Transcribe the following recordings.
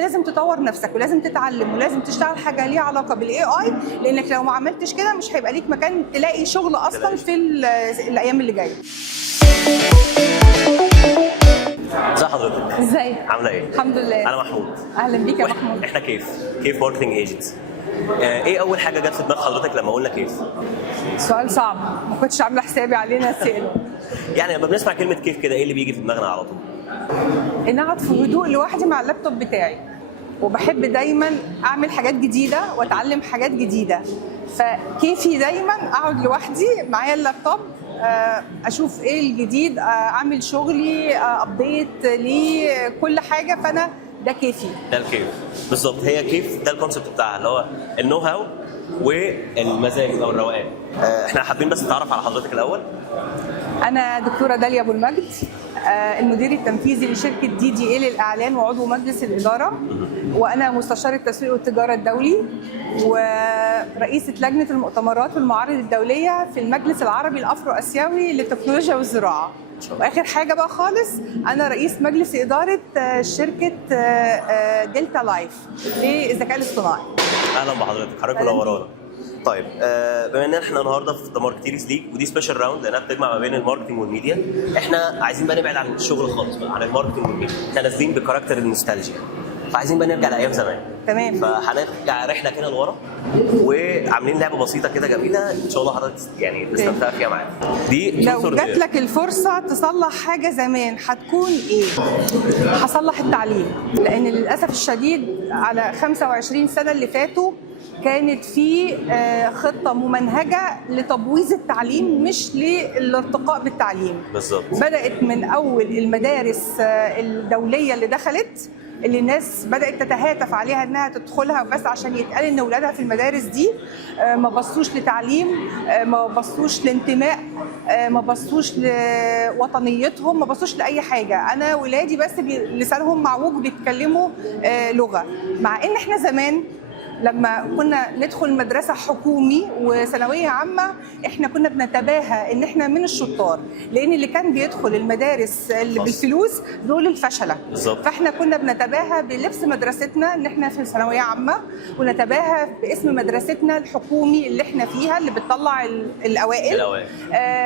لازم تطور نفسك ولازم تتعلم ولازم تشتغل حاجه ليها علاقه بالاي اي، لانك لو ما عملتش كده مش هيبقى ليك مكان تلاقي شغل اصلا في الايام اللي جايه. ازي حضرتك؟ ازاي؟ عامله ايه؟ الحمد لله. انا محمود. اهلا بيك يا محمود. احنا كيف ماركتنج ايجنتس. ايه اول حاجه جت في دماغ حضرتك لما قلنا كيف؟ سؤال صعب، ما كنتش عامله حسابي علينا اساله. يعني لما بنسمع كلمه كيف كده ايه اللي بيجي في دماغنا على طول؟ ان اقعد في هدوء لوحدي مع اللابتوب بتاعي، وبحب دايما اعمل حاجات جديده واتعلم حاجات جديده، فكيفي دايما اقعد لوحدي معايا اللابتوب، اشوف ايه الجديد، اعمل شغلي، ابديت ليه كل حاجه، فانا ده كيفي. ده الكيف بالظبط، هي كيف ده الكونسيبت بتاعها اللي هو النو هاو والمزاج او الروقان. احنا حابين بس نتعرف على حضرتك الاول. انا دكتوره داليا ابو المجد، المدير التنفيذي لشركه دي دي اي للاعلان وعضو مجلس الاداره، وانا مستشار التسويق والتجاره الدولي ورئيسه لجنه المؤتمرات والمعارض الدوليه في المجلس العربي الافرو اسيوي للتكنولوجيا والزراعه. واخر حاجه بقى خالص، انا رئيس مجلس اداره شركه دلتا لايف للذكاء الاصطناعي. اهلا بحضرتك، حضرتك منورانا. طيب بما ان احنا النهارده في ذا ماركتيريز ليج ودي سبيشال راوند لانها بتجمع ما بين الماركتنج والميديا، احنا عايزين بقى نبعد عن الشغل خالص بقى، عن الماركتنج والميديا، احنا نازلين بكاركتر النوستالجيا، فعايزين بقى نرجع لايام زمان. تمام. فهنرجع رحله كده لورا وعاملين لعبه بسيطه كده جميله ان شاء الله حضرتك يعني تستمتع فيها معانا. دي لو جات لك الفرصه تصلح حاجه زمان هتكون ايه؟ هصلح التعليم، لان للاسف الشديد على 25 سنه اللي فاتوا كانت في خطه ممنهجه لتبويظ التعليم مش للارتقاء بالتعليم. بالظبط. بدات من اول المدارس الدوليه اللي دخلت، اللي الناس بدات تتهاتف عليها انها تدخلها بس عشان يتقال ان اولادها في المدارس دي، ما بصوش لتعليم، ما بصوش لانتماء، ما بصوش لوطنيتهم، ما بصوش لاي حاجه. انا ولادي بس لسانهم معوج بيتكلموا لغه، مع ان احنا زمان لما كنا ندخل مدرسة حكومي وثانوية عامة احنا كنا بنتباهى ان احنا من الشطار، لان اللي كان بيدخل المدارس اللي بالفلوس دول الفشلة. بالظبط. فاحنا كنا بنتباهى بلبس مدرستنا ان احنا في ثانوية عامة، ونتباهى باسم مدرستنا الحكومي اللي احنا فيها اللي بتطلع الاوائل.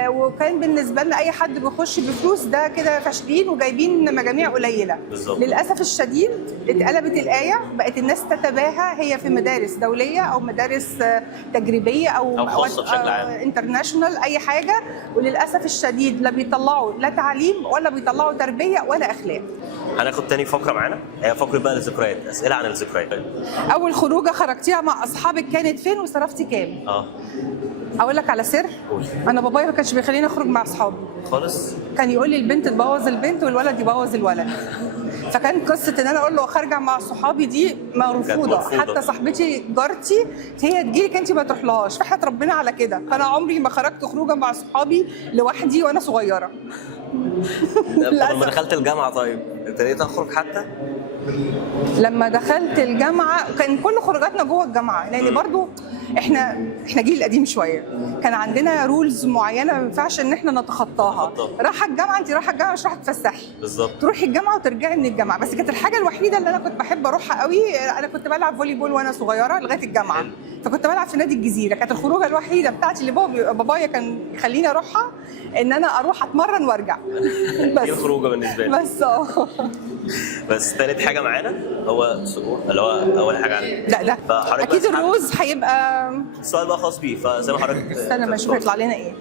وكان بالنسبة لنا اي حد بيخش بفلوس ده كده فاشلين وجايبين مجاميع قليلة. بالظبط. للأسف الشديد اتقلبت الآية، بقت الناس تتباهى هي في مدارس دوليه او مدارس تجريبيه او خاصه بشكل عام، انترناشونال، اي حاجه، وللاسف الشديد لا بيطلعوا لا تعليم ولا بيطلعوا تربيه ولا اخلاق. هناخد تاني فقره معانا، هي فقره بقى الذكريات، اسئله عن الذكريات. اول خروجه خرجتيها مع اصحابك كانت فين وصرفتي كام؟ اقول لك على سر، انا بابايا ما كانش بيخليني اخرج مع اصحابي خالص، كان يقول لي البنت تبوظ البنت والولد يبوظ الولد. فكان قصه ان انا اقول له خارجه مع صحابي دي مرفوضه. حتى صاحبتي جارتي هي تجيلك انت ما تروحلهاش، فحياه ربنا على كده. فانا عمري ما خرجت خروجه مع صحابي لوحدي وانا صغيره. لما دخلت الجامعه طيب ابتديت اخرج حتى؟ لما دخلت الجامعه كان كل خروجاتنا جوه الجامعه، لان برضو احنا جيل قديم شويه، كان عندنا رولز معينه ما ينفعش ان احنا نتخطاها. رايحه الجامعه، انت رايحه الجامعه مش رايحه تفسحي، بالظبط، تروحي الجامعه وترجعي من الجامعه. بس كانت الحاجه الوحيده اللي انا كنت بحب اروحها قوي، انا كنت بلعب فولي بول وانا صغيره لغايه الجامعه، فكنت بلعب في نادي الجزيره. كانت الخروجه الوحيده بتاعتي اللي بابايا كان يخليني اروحها ان انا اروح اتمرن وارجع. بس دي الخروجه بالنسبه لي. بس بس ثالث حاجه معانا هو سقوط، اللي هو اول حاجه عندي. لا ده اكيد الروز هيبقى السؤال بقى خاص بيه، فزي ما حضرتك استنى ما اشوف هيطلع لنا ايه.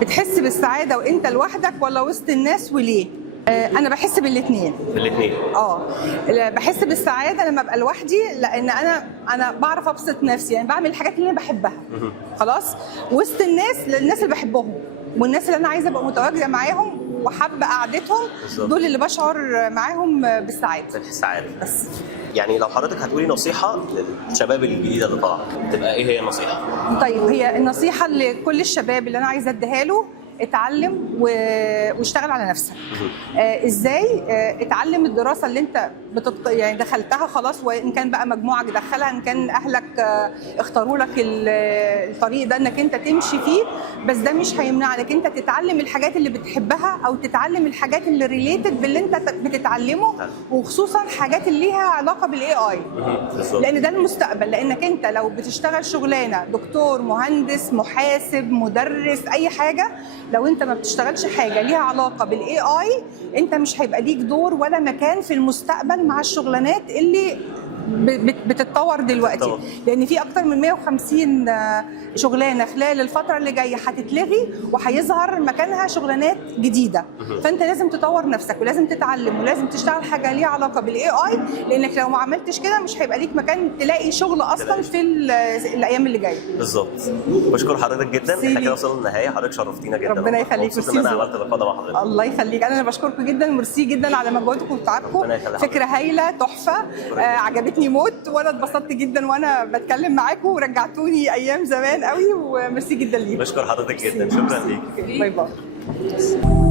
بتحس بالسعاده وانت لوحدك ولا وسط الناس وليه؟ انا بحس بالاثنين. بحس بالسعاده لما ابقى لوحدي، لان انا بعرف ابسط نفسي، يعني بعمل الحاجات اللي انا بحبها خلاص. وسط الناس اللي بحبهم والناس اللي انا عايزه ابقى متواجده معاهم وحابه قعدتهم، دول اللي بشعر معاهم بالسعاده. بس يعني لو حضرتك هتقولي نصيحه للشباب الجديده اللي طالعه تبقى ايه هي النصيحه؟ طيب هي النصيحه لكل الشباب اللي انا عايزه اديها له، اتعلم واشتغل على نفسك. ازاي؟ اتعلم الدراسه اللي انت يعني دخلتها خلاص، وان كان بقى مجموعك دخلها، ان كان اهلك اختاروا لك الطريق ده انك انت تمشي فيه، بس ده مش هيمنعك انت تتعلم الحاجات اللي بتحبها او تتعلم الحاجات اللي ريليتد باللي انت بتتعلمه، وخصوصا حاجات اللي ليها علاقه بالاي اي، لان ده المستقبل. لانك انت لو بتشتغل شغلانه دكتور، مهندس، محاسب، مدرس، اي حاجه، لو انت ما بتشتغلش حاجه ليها علاقه بالاي اي، انت مش هيبقى ليك دور ولا مكان في المستقبل مع الشغلانات اللي بتتطور دلوقتي. لان في اكتر من 150 شغلانه خلال الفتره اللي جايه هتتلغي وهيظهر مكانها شغلانات جديده. فانت لازم تطور نفسك ولازم تتعلم ولازم تشتغل حاجه ليها علاقه بالاي اي، لانك لو ما عملتش كده مش هيبقى ليك مكان تلاقي شغل اصلا في الايام اللي جايه. بالظبط. بشكر حضرتك جدا، احنا كده وصلنا للنهايه، حضرتك شرفتينا جدا. ربنا يخليك. مبسوط ان انا عملت اللقاء مع حضرتك. الله يخليك، انا بشكركم جدا، ميرسي جدا على مجهودكم وتعبكم. فكره هايله تحفه، عجبتني موت، وانا اتبسطت جدا وانا بتكلم معاكم ورجعتوني ايام زمان قوي، وميرسي جدا ليكم. بشكر حضرتك جدا، شكرا ليك. باي باي.